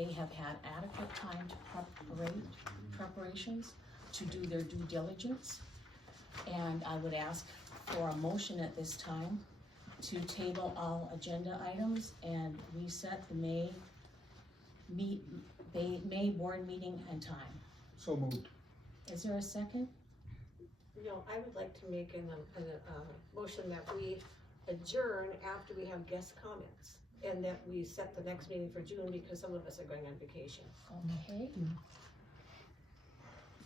they have had adequate time to preparations to do their due diligence. And I would ask for a motion at this time to table all agenda items and reset the May board meeting and time. So moved. Is there a second? No, I would like to make a motion that we adjourn after we have guest comments, and that we set the next meeting for June because some of us are going on vacation. Okay.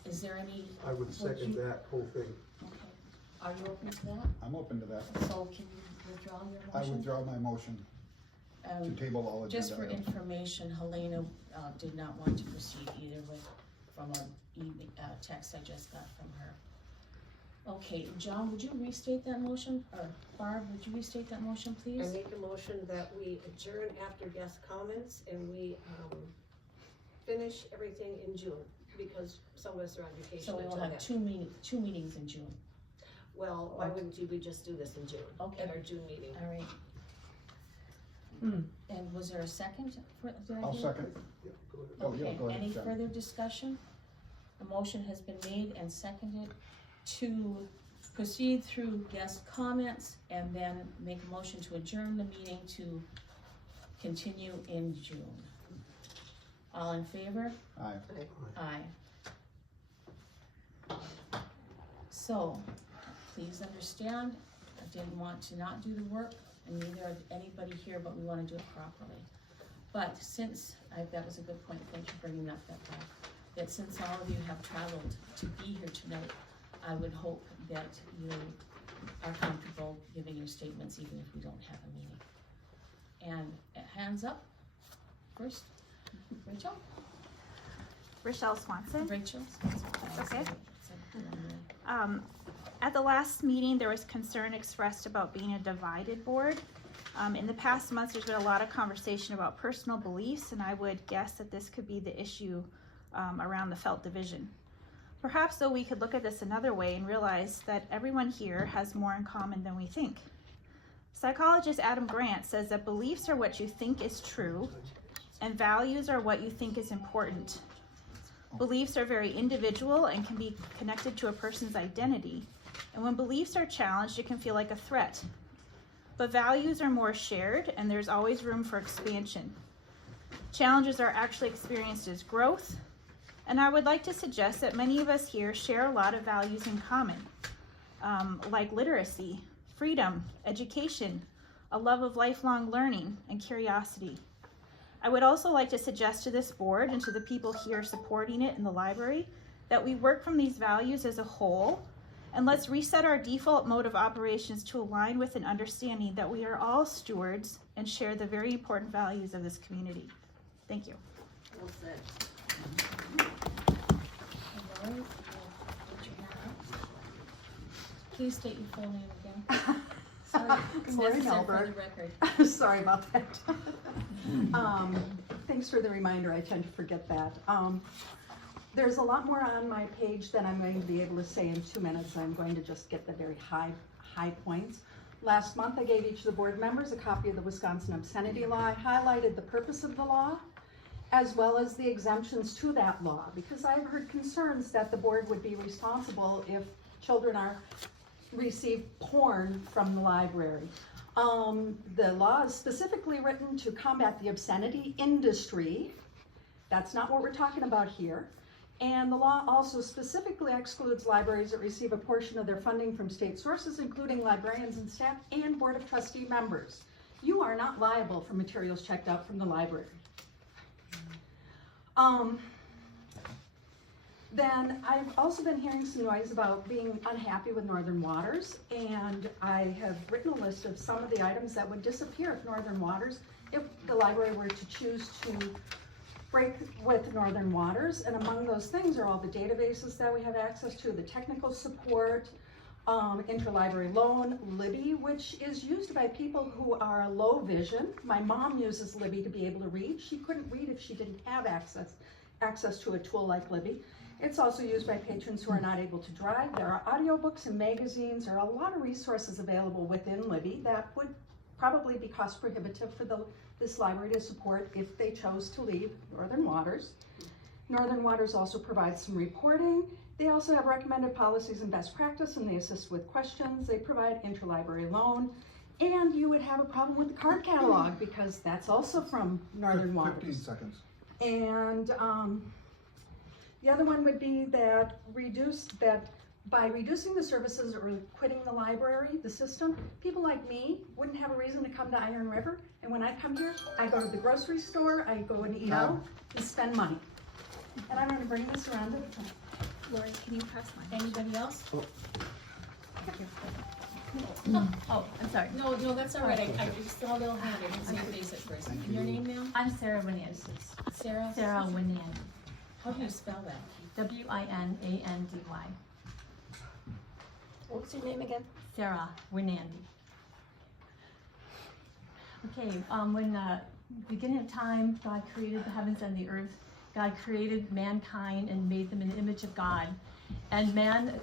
Is there any? I would second that whole thing. Okay. Are you open to that? I'm open to that. So can you withdraw your I motion? withdraw my motion to table all agenda Just for items. information, Helena did not want to proceed either from a text I just got from her. Okay, John, would you restate that motion? Or Barb, would you restate that motion, I please? make a motion that we adjourn after guest comments and we finish everything in June because some of us are on vacation. So we will until have then. two meetings in June. Well, why wouldn't we just do this in June? Okay. At our June meeting. All right. And was there a second? Did I I'll hear? second. Yeah, go ahead. Oh, yeah, Okay, go ahead, any Jen. further discussion? A motion has been made and seconded to proceed through guest comments and then make a motion to adjourn the meeting to continue in June. All in favor? Aye. Aye. So, please understand, I didn't want to not do the work, and neither did anybody here, but we wanna do it properly. But since, that was a good point, thank you for bringing that back, that since all of you have traveled to be here tonight, I would hope that you are comfortable giving your statements even if we don't have a meeting. And hands up, first, Rachel? Rochelle Swanson. Rachel? Okay. At the last meeting, there was concern expressed about being a divided board. In the past months, there's been a lot of conversation about personal beliefs, and I would guess that this could be the issue around the Felt division. Perhaps, though, we could look at this another way and realize that everyone here has more in common than we think. Psychologist Adam Grant says that beliefs are what you think is true, and values are what you think is important. Beliefs are very individual and can be connected to a person's identity. And when beliefs are challenged, it can feel like a threat. But values are more shared, and there's always room for expansion. Challenges are actually experienced as growth. And I would like to suggest that many of us here share a lot of values in common, like literacy, freedom, education, a love of lifelong learning, and curiosity. I would also like to suggest to this board and to the people here supporting it in the library that we work from these values as a whole, and let's reset our default mode of operations to align with an understanding that we are all stewards and share the very important values of this community. Thank you. Well said. Lori, put your hand up. Please state your full name again. Sorry, it's Lori necessary for Melberg. the record. Sorry about that. Thanks for the reminder, I tend to forget that. There's a lot more on my page than I'm going to be able to say in 2 minutes. I'm going to just get the very high points. Last month, I gave each of the board members a copy of the Wisconsin Obscenity Law. I highlighted the purpose of the law, as well as the exemptions to that law, because I've heard concerns that the board would be responsible if children receive porn from the library. The law is specifically written to combat the obscenity industry. That's not what we're talking about here. And the law also specifically excludes libraries that receive a portion of their funding from state sources, including librarians and staff and Board of Trustee members. You are not liable for materials checked out from the library. Then I've also been hearing some noise about being unhappy with Northern Waters, and I have written a list of some of the items that would disappear if Northern Waters, if the library were to choose to break with Northern Waters. And among those things are all the databases that we have access to, the technical support, interlibrary loan, Libby, which is used by people who are low vision. My mom uses Libby to be able to read. She couldn't read if she didn't have access to a tool like Libby. It's also used by patrons who are not able to drive. There are audiobooks and magazines. There are a lot of resources available within Libby that would probably be cost prohibitive for the this library to support if they chose to leave Northern Waters. Northern Waters also provides some reporting. They also have recommended policies and best practice, and they assist with questions. They provide interlibrary loan, and you would have a problem with the card catalog because that's also from Northern 15 Waters. seconds. And the other one would be that by reducing the services or quitting the library, the system, people like me wouldn't have a reason to come to Iron River. And when I come here, I go to the grocery store, I go and eat out and spend money. And I'm gonna bring this around to the front. Lori, can you pass mine? Anybody else? Oh, I'm sorry. No, that's all right, I saw a little hand, I didn't see your face at first. And your name, ma'am? I'm Sarah Winandy. Sarah? Sarah Winandy. How do you spell that? Winandy. What's your name again? Sarah Winandy. Okay, when the beginning of time, God created the heavens and the earth. God created mankind and made them in the image of God. And man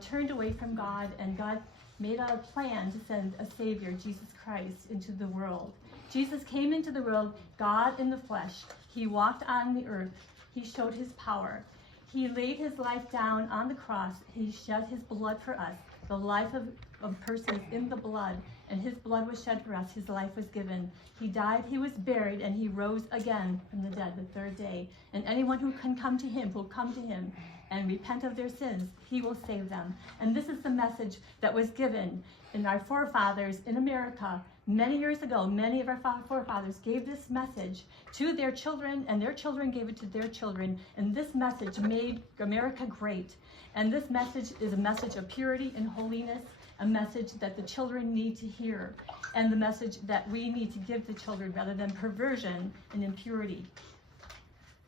turned away from God, and God made a plan to send a Savior, Jesus Christ, into the world. Jesus came into the world, God in the flesh. He walked on the earth. He showed his power. He laid his life down on the cross. He shed his blood for us. The life of a person is in the blood, and his blood was shed for us. His life was given. He died, he was buried, and he rose again from the dead the third day. And anyone who can come to him will come to him and repent of their sins. He will save them. And this is the message that was given in our forefathers in America many years ago. Many of our forefathers gave this message to their children, and their children gave it to their children. And this message made America great. And this message is a message of purity and holiness, a message that the children need to hear, and the message that we need to give to children rather than perversion and impurity.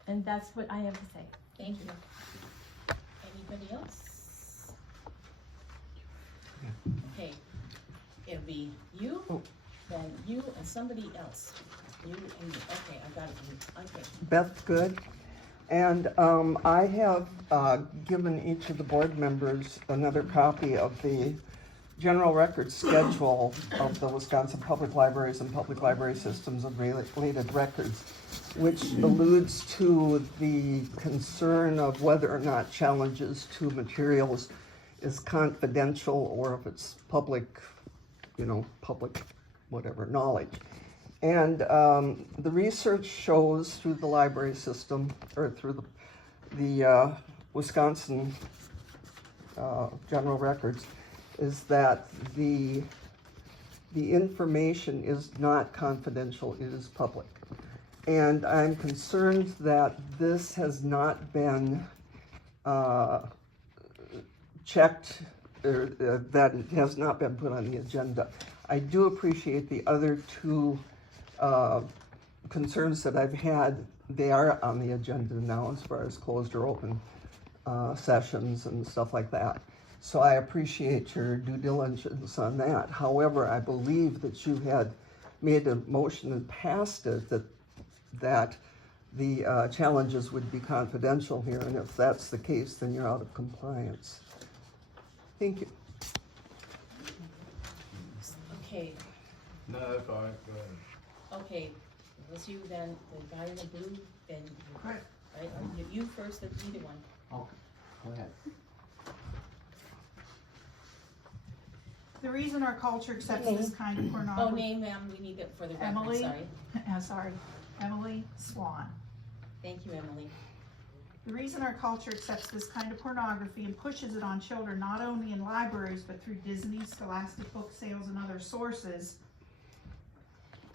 And that's what I have to say. Thank you. Anybody else? Okay, it'll be you, then you, and somebody else. You and you. Okay, I got it. Okay. Beth Good. And I have given each of the board members another copy of the general record schedule of the Wisconsin Public Libraries and Public Library Systems of Related Records, which alludes to the concern of whether or not challenges to materials is confidential or if it's public, public whatever knowledge. And the research shows through the library system, or through the Wisconsin general records, is that the information is not confidential, it is public. And I'm concerned that this has not been checked, or that it has not been put on the agenda. I do appreciate the other two concerns that I've had. They are on the agenda now as far as closed or open sessions and stuff like that. So I appreciate your due diligence on that. However, I believe that you had made a motion and passed it that the challenges would be confidential here, and if that's the case, then you're out of compliance. Thank you. Okay, No, that's all right, go ahead. okay. It was you then, the guy in the blue, then you. Right. Right, or you first, then either one. Okay, go ahead. The reason our culture accepts this kind of Oh, pornography. name, ma'am, we need it for the record, Emily? sorry. Sorry, Emily Swan. Thank you, Emily. The reason our culture accepts this kind of pornography and pushes it on children not only in libraries but through Disney, Scholastic book sales, and other sources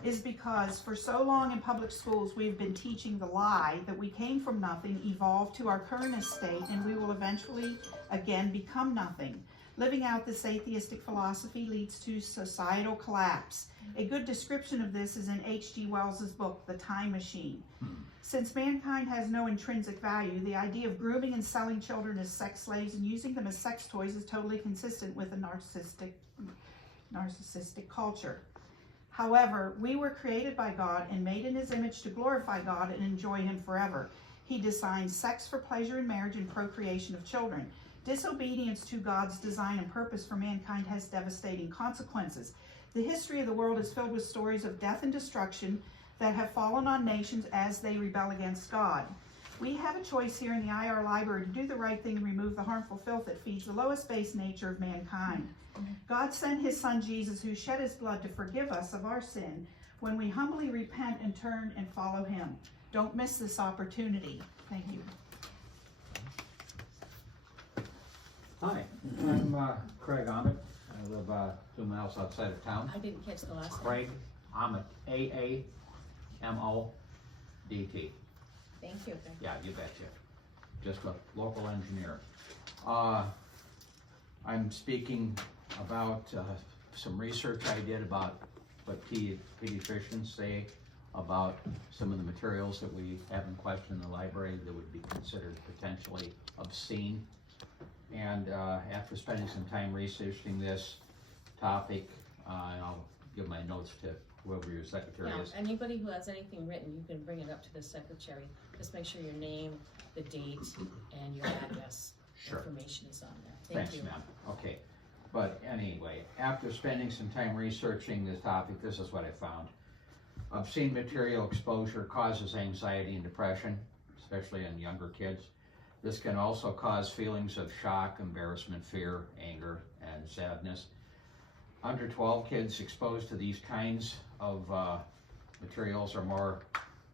is because for so long in public schools we've been teaching the lie that we came from nothing, evolved to our current estate, and we will eventually again become nothing. Living out this atheistic philosophy leads to societal collapse. A good description of this is in H.G. Wells's book, The Time Machine. Since mankind has no intrinsic value, the idea of grooming and selling children as sex slaves and using them as sex toys is totally consistent with a narcissistic culture. However, we were created by God and made in his image to glorify God and enjoy him forever. He designed sex for pleasure in marriage and procreation of children. Disobedience to God's design and purpose for mankind has devastating consequences. The history of the world is filled with stories of death and destruction, that have fallen on nations as they rebel against God. We have a choice here in the IR Library to do the right thing and remove the harmful filth that feeds the lowest base nature of mankind. God sent his son Jesus, who shed his blood to forgive us of our sin when we humbly repent and turn and follow him. Don't miss this opportunity. Thank you. Hi, I'm Craig Ahmet. I live 2 miles outside of town. I didn't catch the last name. Craig Ahmet, A-A-M-O-D-T. Thank you. Yeah, you betcha. Just a local engineer. I'm speaking about some research I did about what pediatricians say about some of the materials that we have in question in the library that would be considered potentially obscene. And after spending some time researching this topic, and I'll give my notes to whoever your secretary Yeah, is. anybody who has anything written, you can bring it up to the secretary. Just make sure your name, the date, and your address Sure. information is on there. Thank Thanks, you. ma'am. Okay. But anyway, after spending some time researching this topic, this is what I found. Obscene material exposure causes anxiety and depression, especially in younger kids. This can also cause feelings of shock, embarrassment, fear, anger, and sadness. Under 12 kids exposed to these kinds of materials are more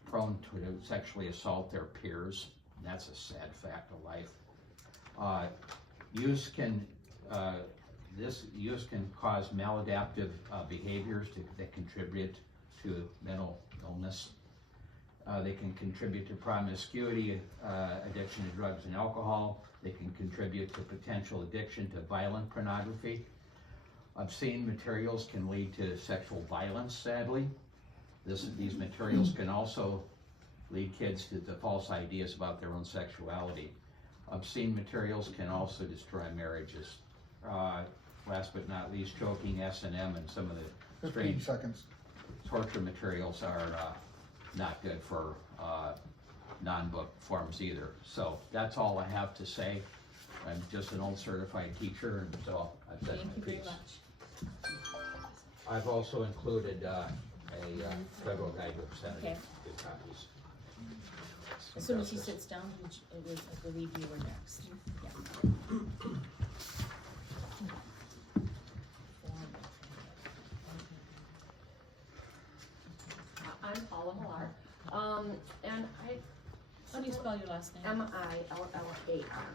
prone to sexually assault their peers. And that's a sad fact of life. This use can cause maladaptive behaviors that contribute to mental illness. They can contribute to promiscuity, addiction to drugs and alcohol. They can contribute to potential addiction to violent pornography. Obscene materials can lead to sexual violence, sadly. These materials can also lead kids to false ideas about their own sexuality. Obscene materials can also destroy marriages. Last but not least, choking, S&M, and some of the 15 strange seconds. torture materials are not good for non-book forms either. So that's all I have to say. I'm just an old certified teacher, and so I've said Thank my you very piece. much. I've also included a federal guide representative Okay. with copies. As soon as he sits down, I believe you were next. Yeah. I'm Paula Millar, and How do you spell your last name? M-I-L-L-A-R.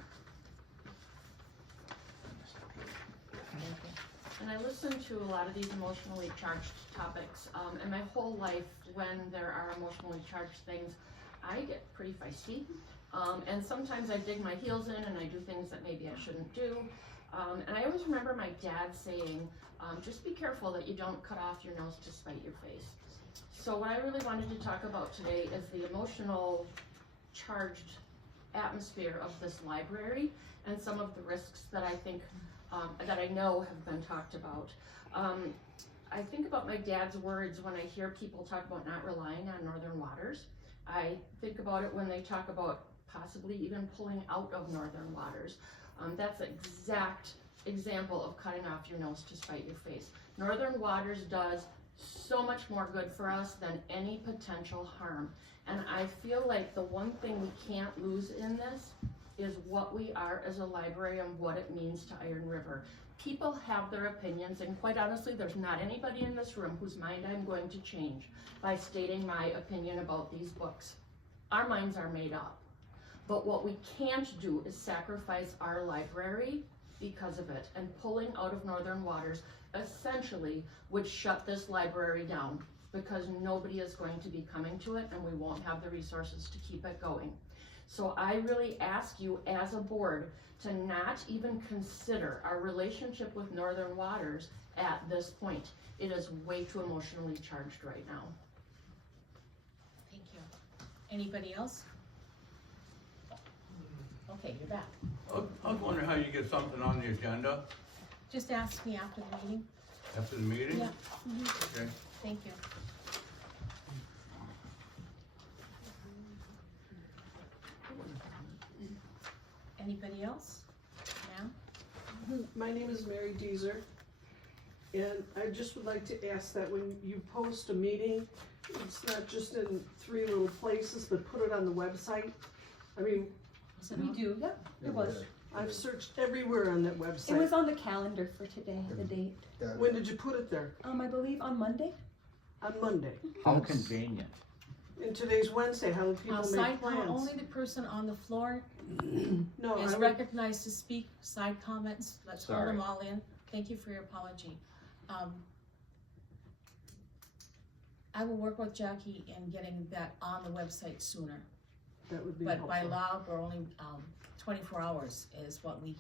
And I listen to a lot of these emotionally charged topics, and my whole life, when there are emotionally charged things, I get pretty feisty. And sometimes I dig my heels in and I do things that maybe I shouldn't do. And I always remember my dad saying, just be careful that you don't cut off your nose to spite your face. So what I really wanted to talk about today is the emotional charged atmosphere of this library and some of the risks that I think, that I know have been talked about. I think about my dad's words when I hear people talk about not relying on Northern Waters. I think about it when they talk about possibly even pulling out of Northern Waters. That's an exact example of cutting off your nose to spite your face. Northern Waters does so much more good for us than any potential harm. And I feel like the one thing we can't lose in this is what we are as a library and what it means to Iron River. People have their opinions, and quite honestly, there's not anybody in this room whose mind I'm going to change by stating my opinion about these books. Our minds are made up. But what we can't do is sacrifice our library because of it, and pulling out of Northern Waters essentially would shut this library down because nobody is going to be coming to it and we won't have the resources to keep it going. So I really ask you as a board to not even consider our relationship with Northern Waters at this point. It is way too emotionally charged right now. Thank you. Anybody else? Okay, you're back. I was wondering how you get something on the agenda Just ask me after the meeting. after the meeting? Yeah. Okay. Thank you. Anybody else? Ma'am? My name is Mary Deezer, and I just would like to ask that when you post a meeting, it's not just in 3 little places, but put it on the website? I mean, Is it We on? do, yep, it was. I've searched everywhere on that It website. was on the calendar for today, the date. When did you put it there? I believe on Monday. On Monday. How convenient. And today's Wednesday, how do people make Side comment, plans? only the person on the floor No, is I would, recognized to speak. Side comments, let's hold Sorry. them all in. Thank you for your apology. I will work with Jackie in getting that on the website sooner. that would be But by helpful. law, we're only, 24 hours is what we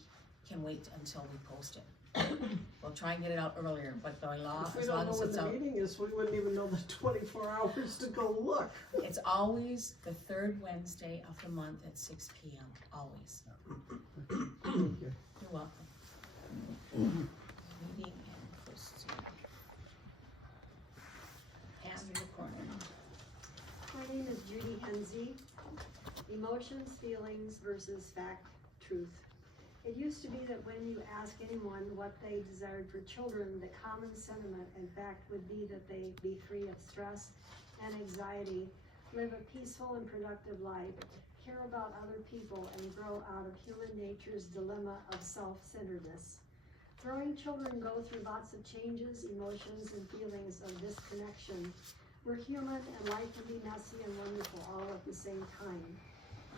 can wait until we post it. We'll try and get it out earlier, but by law, If we as don't long know as when it's the out. meeting is, we wouldn't even know the 24 hours to go look. It's always the third Wednesday of the month at 6 PM, always. You're welcome. Meeting and posting. Pam, in the corner. My name is Judy Henze. Emotions, feelings versus fact, truth. It used to be that when you ask anyone what they desired for children, the common sentiment and fact would be that they be free of stress and anxiety, live a peaceful and productive life, care about other people, and grow out of human nature's dilemma of self-centeredness. Growing children go through lots of changes, emotions, and feelings of disconnection. We're human and life can be messy and wonderful all at the same time.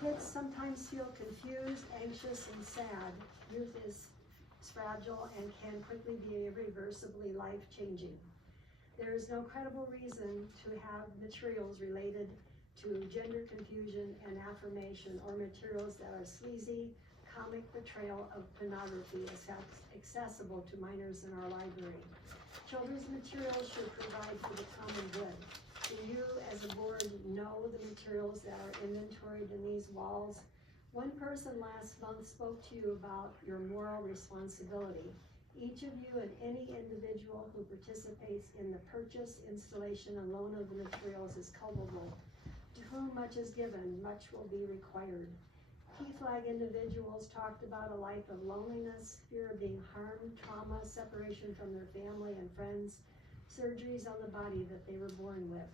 Kids sometimes feel confused, anxious, and sad. Youth is fragile and can quickly be irreversibly life-changing. There is no credible reason to have materials related to gender confusion and affirmation, or materials that are sleazy, comic portrayal of pornography is accessible to minors in our library. Children's materials should provide for the common good. Do you, as a board, know the materials that are inventoried in these walls? One person last month spoke to you about your moral responsibility. Each of you and any individual who participates in the purchase, installation, and loan of the materials is culpable. To whom much is given, much will be required. Key flag individuals talked about a life of loneliness, fear of being harmed, trauma, separation from their family and friends, surgeries on the body that they were born with.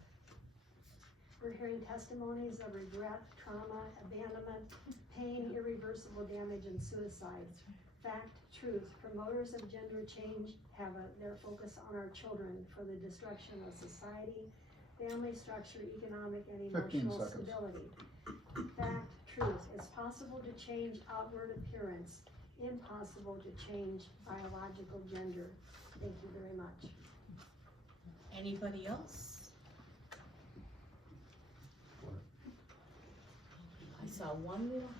We're hearing testimonies of regret, trauma, abandonment, pain, irreversible damage, and suicide. Fact, truth, promoters of gender change have their focus on our children for the destruction of society, family structure, economic, and 15 emotional seconds. stability. Fact, truth, it's possible to change outward appearance, impossible to change biological gender. Thank you very much. Anybody else? I saw one little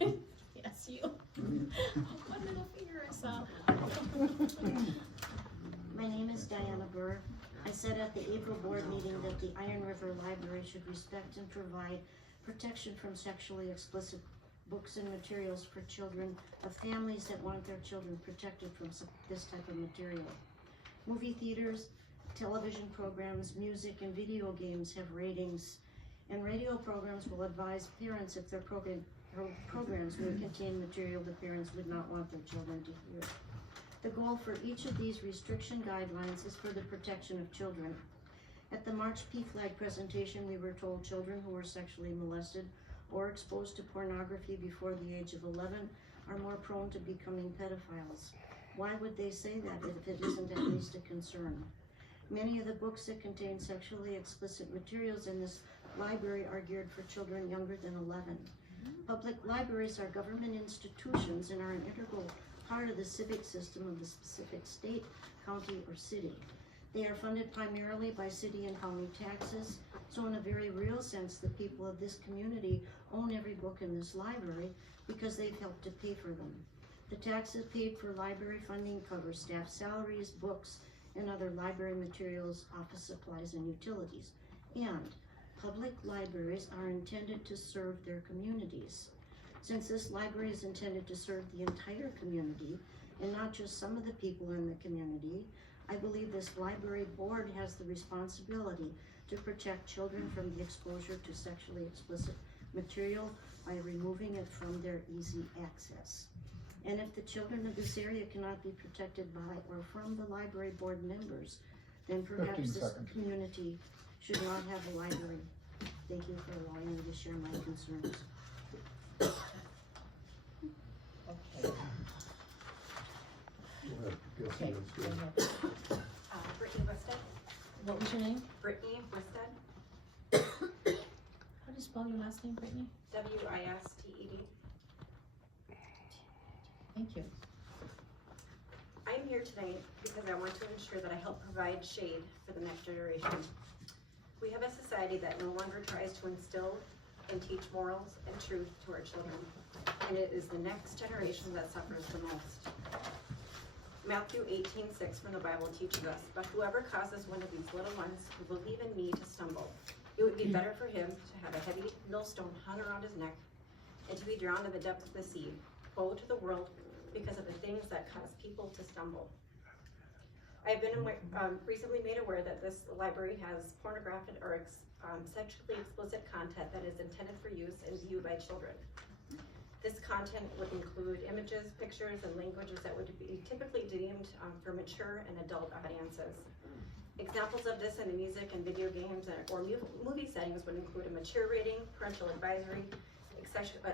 hand. Yes, you. One little finger I saw. My name is Diana Burr. I said at the April board meeting that the Iron River Library should respect and provide protection from sexually explicit books and materials for children of families that want their children protected from this type of material. Movie theaters, television programs, music, and video games have ratings, and radio programs will advise parents if their programs may contain material the parents would not want their children to hear. The goal for each of these restriction guidelines is for the protection of children. At the March PFLAG presentation, we were told children who were sexually molested or exposed to pornography before the age of 11 are more prone to becoming pedophiles. Why would they say that if it isn't at least a concern? Many of the books that contain sexually explicit materials in this library are geared for children younger than 11. Public libraries are government institutions and are an integral part of the civic system of the specific state, county, or city. They are funded primarily by city and county taxes, so in a very real sense, the people of this community own every book in this library because they've helped to pay for them. The taxes paid for library funding cover staff salaries, books, and other library materials, office supplies, and utilities. And public libraries are intended to serve their communities. Since this library is intended to serve the entire community and not just some of the people in the community, I believe this library board has the responsibility to protect children from the exposure to sexually explicit material by removing it from their easy access. And if the children of this area cannot be protected by or from the library board members, then 15 perhaps this seconds. community should not have a library. Thank you for allowing me to share my concerns. Okay. Okay, go ahead. Brittany Wested. What was your name? Brittany Wested. How do you spell your last name, Brittany? Wisted. Thank you. I'm here tonight because I want to ensure that I help provide shade for the next generation. We have a society that no longer tries to instill and teach morals and truth to our children, and it is the next generation that suffers the most. Matthew 18:6 from the Bible teaches us, "But whoever causes one of these little ones who believe in me to stumble, it would be better for him to have a heavy millstone hung around his neck and to be drowned in the depths of the sea." Woe to the world because of the things that cause people to stumble. I've been recently made aware that this library has pornographic or sexually explicit content that is intended for use and viewed by children. This content would include images, pictures, and languages that would be typically deemed for mature and adult audiences. Examples of this in the music and video games or movie settings would include a mature rating, parental advisory,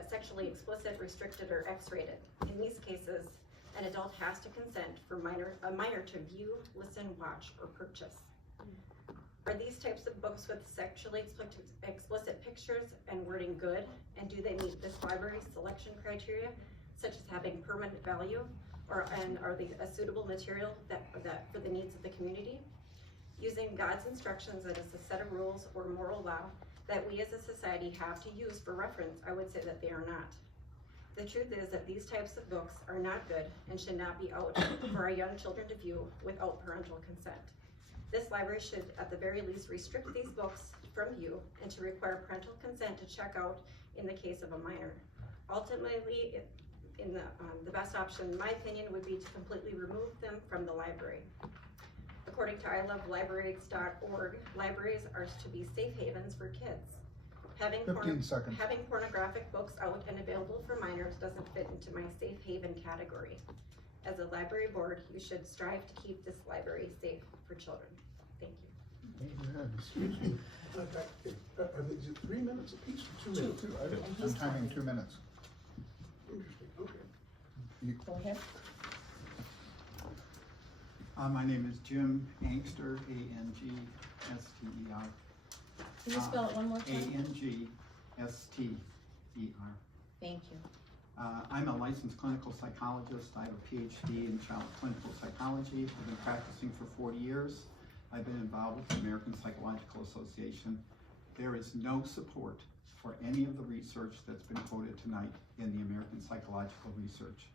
sexually explicit, restricted, or X-rated. In these cases, an adult has to consent for a minor to view, listen, watch, or purchase. Are these types of books with sexually explicit pictures and wording good? And do they meet this library's selection criteria, such as having permanent value, and are they a suitable material for the needs of the community? Using God's instructions that is a set of rules or moral law that we as a society have to use for reference, I would say that they are not. The truth is that these types of books are not good and should not be out for our young children to view without parental consent. This library should at the very least restrict these books from view and to require parental consent to check out in the case of a minor. Ultimately, the best option, in my opinion, would be to completely remove them from the library. According to ilovelibraries.org, libraries are to be safe havens for kids. 15 seconds. Having pornographic books out and available for minors doesn't fit into my safe haven category. As a library board, you should strive to keep this library safe for children. Thank you. Excuse me. Are they 3 minutes apiece or 2 minutes? I'm timing 2 minutes. Interesting, okay. Go ahead. My name is Jim Angster, A-N-G-S-T-E-R. Can you spell it one more time? A-N-G-S-T-E-R. Thank you. I'm a licensed clinical psychologist. I have a PhD in child clinical psychology. I've been practicing for 40 years. I've been involved with the American Psychological Association. There is no support for any of the research that's been quoted tonight in the American Psychological Research.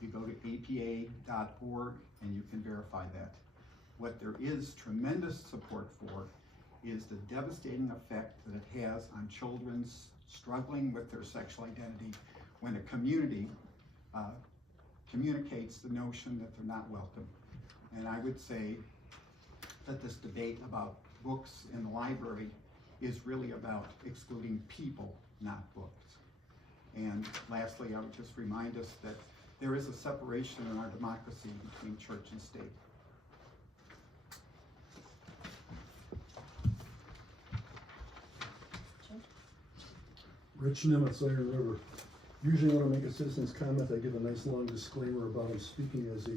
You go to apa.org and you can verify that. What there is tremendous support for is the devastating effect that it has on children struggling with their sexual identity when a community communicates the notion that they're not welcome. And I would say that this debate about books in the library is really about excluding people, not books. And lastly, I would just remind us that there is a separation in our democracy between church and state. Rich Nimitz, Iron River. Usually when I make a citizen's comment, I give a nice long disclaimer about I'm speaking as a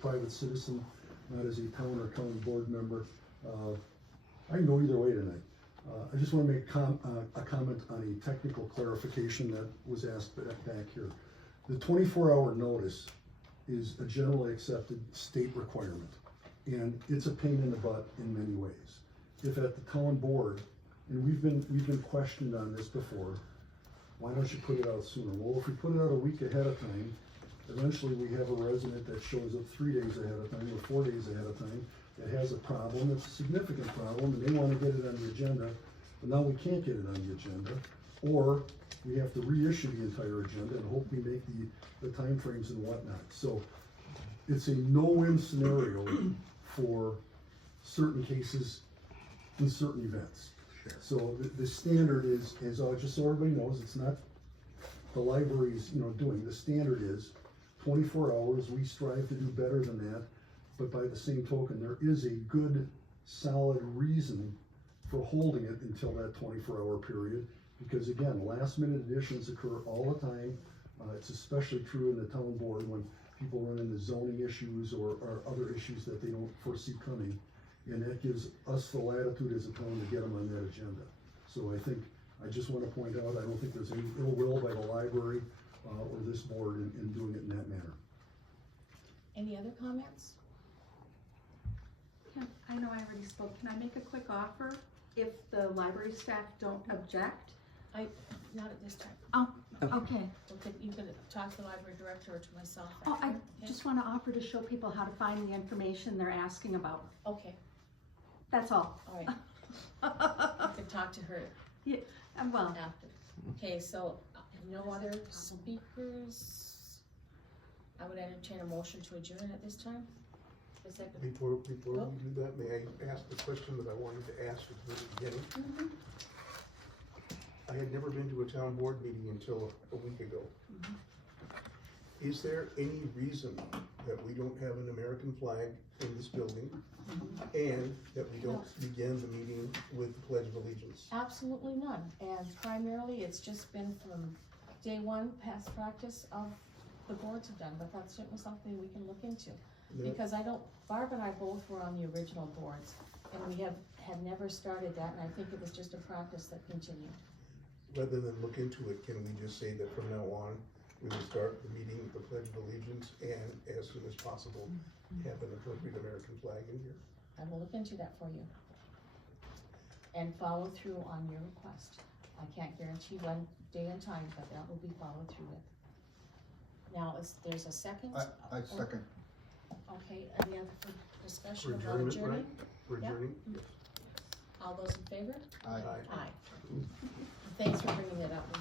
private citizen, not as a town or county board member. I can go either way tonight. I just want to make a comment on a technical clarification that was asked back here. The 24-hour notice is a generally accepted state requirement, and it's a pain in the butt in many ways. If at the town board, and we've been questioned on this before, why don't you put it out sooner? Well, if we put it out a week ahead of time, eventually we have a resident that shows up 3 days ahead of time or 4 days ahead of time that has a problem, it's a significant problem, and they want to get it on the agenda, but now we can't get it on the agenda, or we have to reissue the entire agenda and hope we make the timeframes and whatnot. So it's a no-win scenario for certain cases in certain events. So the standard is, just so everybody knows, it's not the library's doing. The standard is 24 hours. We strive to do better than that, but by the same token, there is a good solid reason for holding it until that 24-hour period. Because again, last minute additions occur all the time. It's especially true in the town board when people run into zoning issues or other issues that they don't foresee coming. And that gives us the latitude as a town to get them on that agenda. So I just want to point out, I don't think there's any ill will by the library or this board in doing it in that manner. Any other comments? I know I already spoke. Can I make a quick offer? If the library staff don't object? Not at this time. Oh, okay. You can talk to the library director or to myself. Oh, I after, okay? just want to offer to show people how to find the information they're asking about. Okay, That's all. all right. You can talk to her Yeah, well, after. Okay, so no other speakers? I would entertain a motion to adjourn at this time. A second. Before we do that, may I ask the question that I wanted to ask at the very beginning? I had never been to a town board meeting until a week ago. Is there any reason that we don't have an American flag in this building and that we don't begin the meeting with the Pledge of Allegiance? Absolutely none, and primarily it's just been from day one, past practice of the boards have done, but that's certainly something we can look into. Yeah. Because Barb and I both were on the original boards, and we had never started that, and I think it was just a practice that continued. Rather than look into it, can we just say that from now on, we will start the meeting with the Pledge of Allegiance and as soon as possible, have an appropriate American flag in here? I will look into that for you. And follow through on your request. I can't guarantee one day and time, but that will be followed through with. Now, there's a second? I second. Okay, any other discussion For about adjournment, adjourning? right? For Yep. adjourning? All those in favor? Aye. Aye. Thanks for bringing that up.